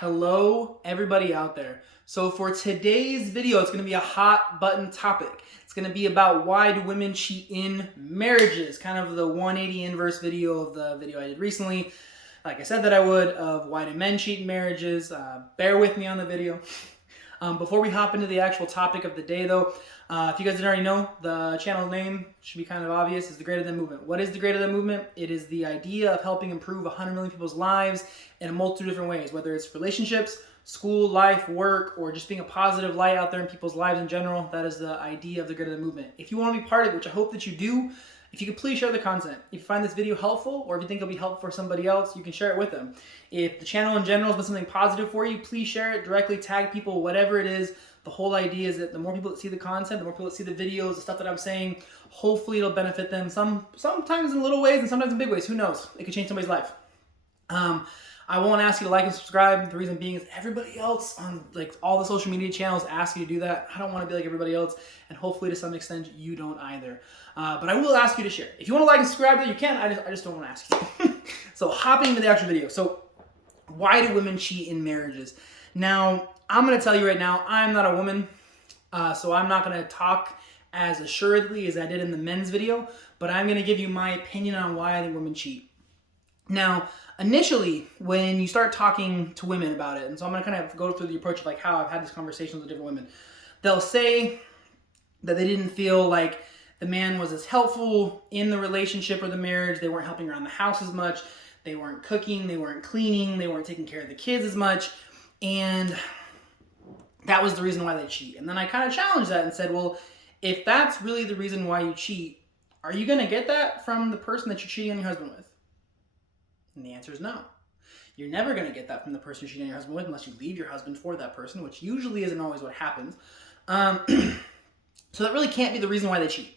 Hello, everybody out there. So for today's video, it's going to be a hot button topic. It's going to be about why do women cheat in marriages, kind of the 180 inverse video of the video I did recently. Like I said that I would, of why do men cheat in marriages. Bear with me on the video. Before we hop into the actual topic of the day though, if you guys didn't already know, the channel name should be kind of obvious, is the Greater Than Movement. What is the Greater Than Movement? It is the idea of helping improve 100 million people's lives in a multitude of different ways, whether it's relationships, school, life, work, or just being a positive light out there in people's lives in general. That is the idea of the Greater Than Movement. If you want to be part of it, which I hope that you do, if you could please share the content. If you find this video helpful, or if you think it'll be helpful for somebody else, you can share it with them. If the channel in general has been something positive for you, please share it, directly tag people, whatever it is. The whole idea is that the more people that see the content, the more people that see the videos, the stuff that I'm saying, hopefully it'll benefit them. Sometimes in little ways and sometimes in big ways. Who knows? It could change somebody's life. I won't ask you to like and subscribe. The reason being is everybody else on like all the social media channels ask you to do that. I don't want to be like everybody else, and hopefully to some extent you don't either. But I will ask you to share. If you want to like and subscribe, you can. I just don't want to ask you. So hopping into the actual video. So why do women cheat in marriages? Now, I'm going to tell you right now, I'm not a woman, so I'm not going to talk as assuredly as I did in the men's video, but I'm going to give you my opinion on why I think women cheat. Now, initially, when you start talking to women about it, and so I'm going to kind of go through the approach of like how I've had these conversations with different women, they'll say that they didn't feel like the man was as helpful in the relationship or the marriage. They weren't helping around the house as much. They weren't cooking. They weren't cleaning. They weren't taking care of the kids as much. And that was the reason why they cheat. And then I kind of challenged that and said, well, if that's really the reason why you cheat, are you going to get that from the person that you're cheating on your husband with? And the answer is no. You're never going to get that from the person you're cheating on your husband with unless you leave your husband for that person, which usually isn't always what happens. So that really can't be the reason why they cheat.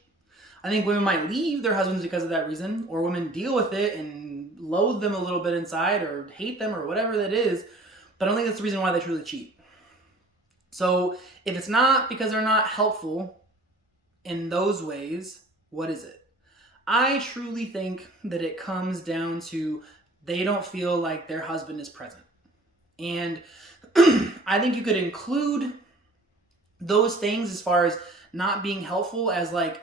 I think women might leave their husbands because of that reason, or women deal with it and loathe them a little bit inside or hate them or whatever that is, but I don't think that's the reason why they truly cheat. So if it's not because they're not helpful in those ways, what is it? I truly think that it comes down to they don't feel like their husband is present. And I think you could include those things as far as not being helpful as like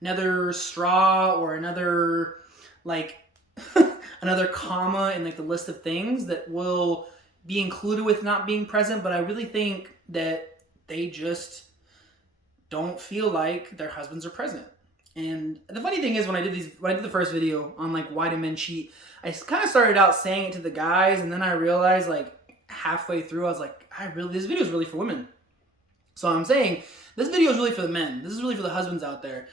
another straw or another another comma in like the list of things that will be included with not being present. But I really think that they just don't feel like their husbands are present. And the funny thing is when I did the first video on like why do men cheat, I kind of started out saying it to the guys, and then I realized like halfway through I was like, this video is really for women. So I'm saying this video is really for the men. This is really for the husbands out there.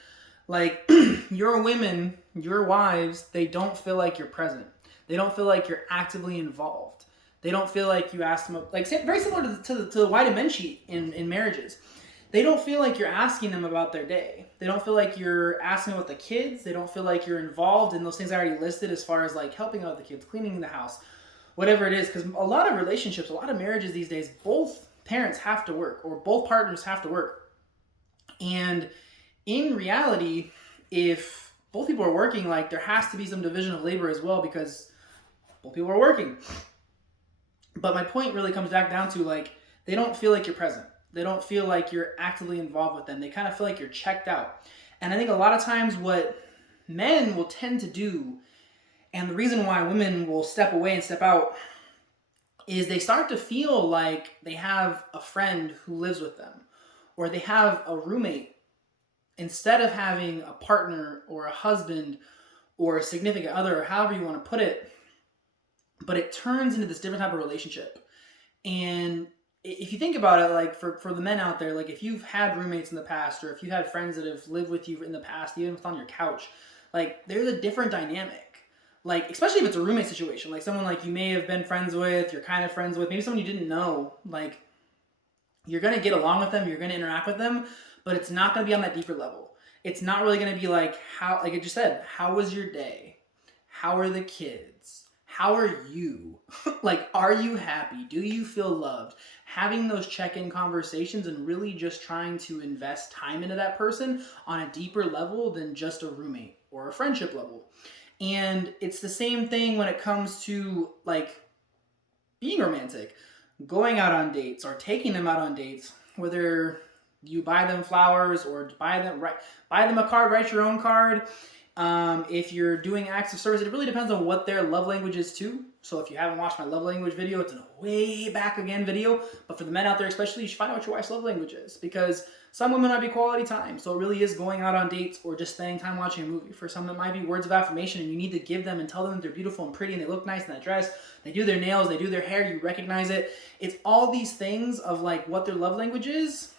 Like your women, your wives, they don't feel like you're present. They don't feel like you're actively involved. They don't feel like you ask them, like very similar to the why do men cheat in marriages. They don't feel like you're asking them about their day. They don't feel like you're asking about the kids. They don't feel like you're involved in those things I already listed as far as like helping out the kids, cleaning the house, whatever it is. Because a lot of relationships, a lot of marriages these days, both parents have to work or both partners have to work. And in reality, if both people are working, like there has to be some division of labor as well because both people are working. But my point really comes back down to like they don't feel like you're present. They don't feel like you're actively involved with them. They kind of feel like you're checked out. And I think a lot of times what men will tend to do, and the reason why women will step away and step out, is they start to feel like they have a friend who lives with them, or they have a roommate instead of having a partner or a husband or a significant other, or however you want to put it. But it turns into this different type of relationship. And if you think about it, like for the men out there, like if you've had roommates in the past, or if you had friends that have lived with you in the past, even if it's on your couch, like there's a different dynamic. Like, especially if it's a roommate situation, like someone like you may have been friends with, you're kind of friends with, maybe someone you didn't know, like you're going to get along with them, you're going to interact with them, but it's not going to be on that deeper level. It's not really going to be like how, like I just said, how was your day? How are the kids? How are you? Like, are you happy? Do you feel loved? Having those check-in conversations and really just trying to invest time into that person on a deeper level than just a roommate or a friendship level. And it's the same thing when it comes to like being romantic, going out on dates or taking them out on dates, whether you buy them flowers or buy them a card, write your own card. If you're doing acts of service, it really depends on what their love language is too. So if you haven't watched my love language video, it's a way back again video. But for the men out there especially, you should find out what your wife's love language is, because some women might be quality time. So it really is going out on dates or just spending time watching a movie. For some, it might be words of affirmation, and you need to give them and tell them that they're beautiful and pretty and they look nice in that dress. They do their nails, they do their hair, you recognize it. It's all these things of like what their love language is,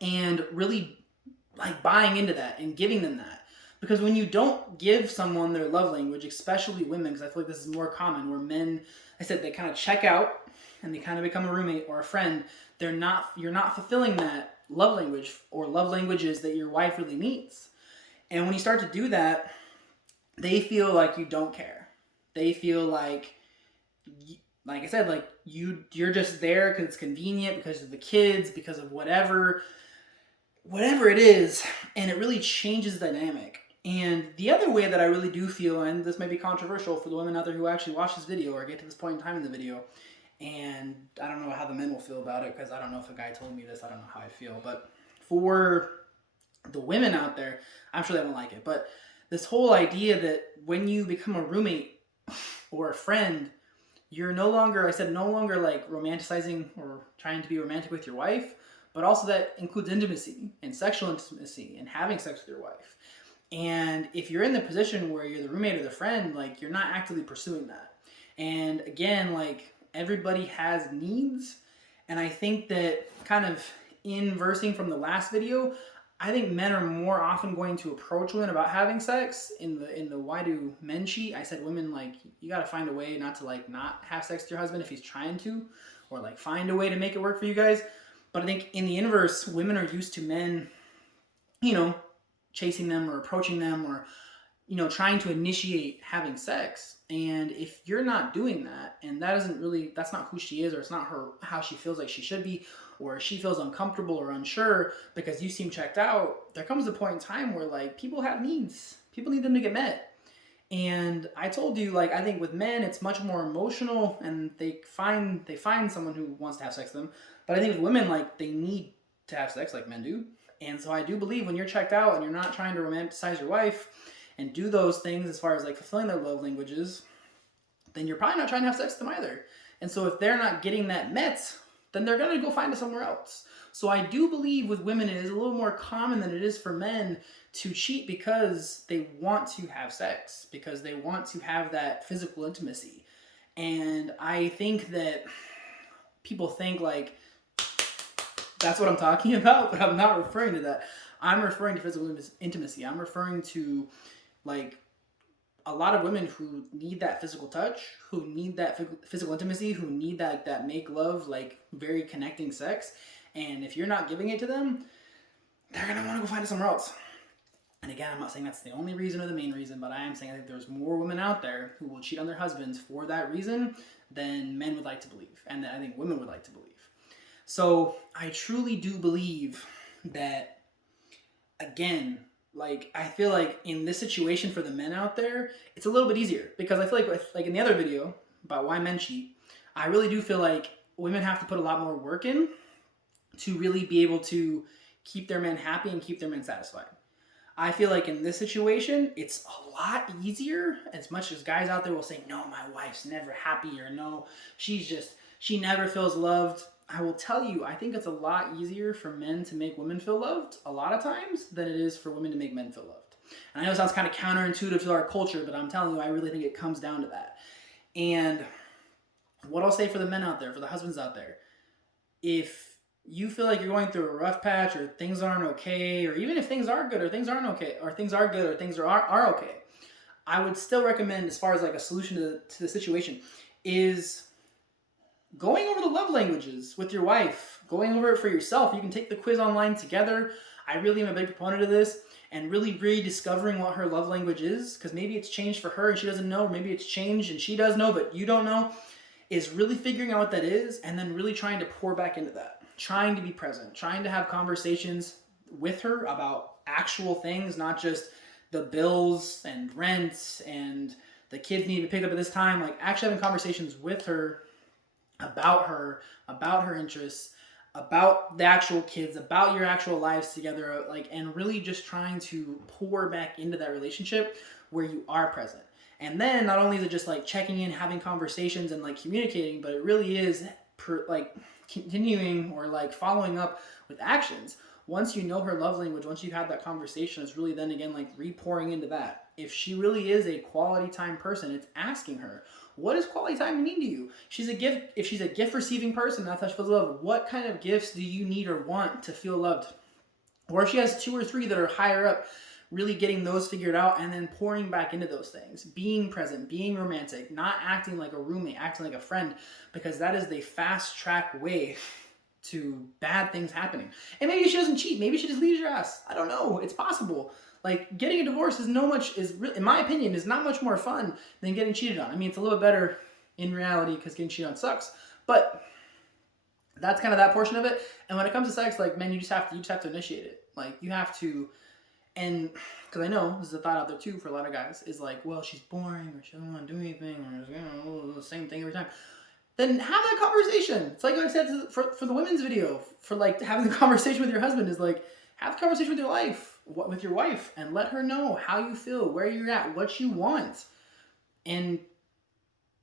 and really like buying into that and giving them that. Because when you don't give someone their love language, especially women, because I feel like this is more common, where men, I said, they kind of check out and they kind of become a roommate or a friend. You're not fulfilling that love language or love languages that your wife really needs. And when you start to do that, they feel like you don't care. They feel like I said, like you're just there because it's convenient, because of the kids, because of whatever it is, and it really changes the dynamic. And the other way that I really do feel, and this may be controversial for the women out there who actually watch this video or get to this point in time in the video, and I don't know how the men will feel about it, because I don't know if a guy told me this, I don't know how I feel, but for the women out there, I'm sure they won't like it, but this whole idea that when you become a roommate or a friend, you're no longer like romanticizing or trying to be romantic with your wife, but also that includes intimacy and sexual intimacy and having sex with your wife. And if you're in the position where you're the roommate or the friend, like you're not actively pursuing that. And again, like everybody has needs. And I think that kind of inversing from the last video, I think men are more often going to approach women about having sex. In the why do men cheat, I said women, like, you got to find a way not to like not have sex with your husband if he's trying to, or like find a way to make it work for you guys. But I think in the inverse, women are used to men, chasing them or approaching them or, trying to initiate having sex. And if you're not doing that, and that's not who she is, or it's not how she feels like she should be, or she feels uncomfortable or unsure because you seem checked out, there comes a point in time where like people have needs. People need them to get met. And I told you, like, I think with men, it's much more emotional, and they find someone who wants to have sex with them. But I think with women, like, they need to have sex like men do. And so I do believe when you're checked out and you're not trying to romanticize your wife and do those things as far as like fulfilling their love languages, then you're probably not trying to have sex with them either. And so if they're not getting that met, then they're going to go find it somewhere else. So I do believe with women it is a little more common than it is for men to cheat, because they want to have sex, because they want to have that physical intimacy. And I think that people think like that's what I'm talking about, but I'm not referring to that. I'm referring to physical intimacy. I'm referring to like a lot of women who need that physical touch, who need that physical intimacy, who need that make love, like very connecting sex. And if you're not giving it to them, they're going to want to go find it somewhere else. And again, I'm not saying that's the only reason or the main reason, but I am saying I think there's more women out there who will cheat on their husbands for that reason than men would like to believe, and that I think women would like to believe. So I truly do believe that, again, like I feel like in this situation for the men out there, it's a little bit easier, because I feel like in the other video about why men cheat, I really do feel like women have to put a lot more work in to really be able to keep their men happy and keep their men satisfied. I feel like in this situation, it's a lot easier, as much as guys out there will say, no, my wife's never happy, or no, she never feels loved. I will tell you, I think it's a lot easier for men to make women feel loved a lot of times than it is for women to make men feel loved. And I know it sounds kind of counterintuitive to our culture, but I'm telling you, I really think it comes down to that. And what I'll say for the men out there, for the husbands out there, if you feel like you're going through a rough patch, or things aren't okay, or even if things are good or things aren't okay, or things are good or things are okay, I would still recommend, as far as like a solution to the situation, is going over the love languages with your wife, going over it for yourself. You can take the quiz online together. I really am a big proponent of this, and really rediscovering what her love language is, because maybe it's changed for her and she doesn't know, or maybe it's changed and she does know but you don't know, is really figuring out what that is, and then really trying to pour back into that, trying to be present, trying to have conversations with her about actual things, not just the bills and rent and the kids need to be picked up at this time, like actually having conversations with her about her, about her interests, about the actual kids, about your actual lives together, like, and really just trying to pour back into that relationship where you are present. And then not only is it just like checking in, having conversations, and like communicating, but it really is like continuing or like following up with actions. Once you know her love language, once you've had that conversation, it's really then again like re-pouring into that. If she really is a quality time person, it's asking her, what does quality time mean to you? She's a gift. If she's a gift receiving person, that's how she feels loved. What kind of gifts do you need or want to feel loved? Or if she has 2 or 3 that are higher up, really getting those figured out and then pouring back into those things. Being present, being romantic, not acting like a roommate, acting like a friend, because that is the fast track way to bad things happening. And maybe she doesn't cheat. Maybe she just leaves your ass. I don't know. It's possible. Like, getting a divorce is in my opinion, is not much more fun than getting cheated on. I mean, it's a little bit better in reality because getting cheated on sucks, but that's kind of that portion of it. And when it comes to sex, like, man, you just have to initiate it. Like, you have to, and because I know this is a thought out there too for a lot of guys, is like, well, she's boring, or she doesn't want to do anything, or the same thing every time. Then have that conversation. It's like I said for the women's video, for like having the conversation with your husband, is like, have the conversation with your wife, and let her know how you feel, where you're at, what you want, and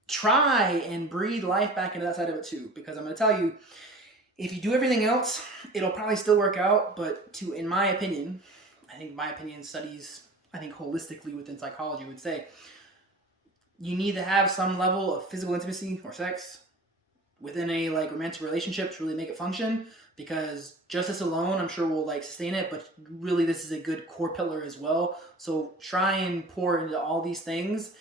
try and breathe life back into that side of it too. Because I'm going to tell you, if you do everything else, it'll probably still work out. But in my opinion, studies, I think holistically within psychology would say, you need to have some level of physical intimacy or sex within a like romantic relationship to really make it function, because just this alone, I'm sure will like sustain it, but really this is a good core pillar as well. So try and pour into all these things,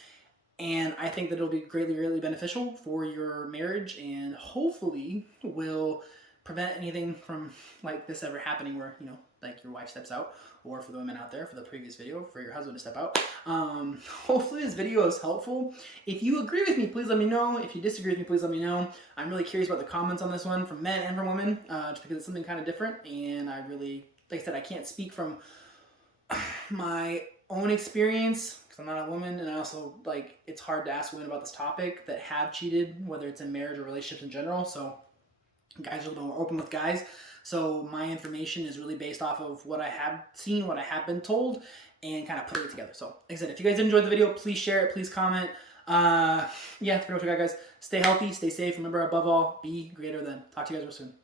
and I think that it'll be greatly beneficial for your marriage, and hopefully will prevent anything from like this ever happening, where, you know, like your wife steps out, or for the women out there, for the previous video, for your husband to step out. Hopefully this video is helpful. If you agree with me, please let me know. If you disagree with me, please let me know. I'm really curious about the comments on this one from men and from women, just because it's something kind of different, and I really, like I said, I can't speak from my own experience because I'm not a woman, and I also, like, it's hard to ask women about this topic that have cheated, whether it's in marriage or relationships in general. So guys are a little more open with guys. So my information is really based off of what I have seen, what I have been told, and kind of putting it together. So like I said, if you guys enjoyed the video, please share it, please comment. Yeah, that's pretty much what I got, guys. Stay healthy, stay safe. Remember, above all, be greater than. Talk to you guys real soon.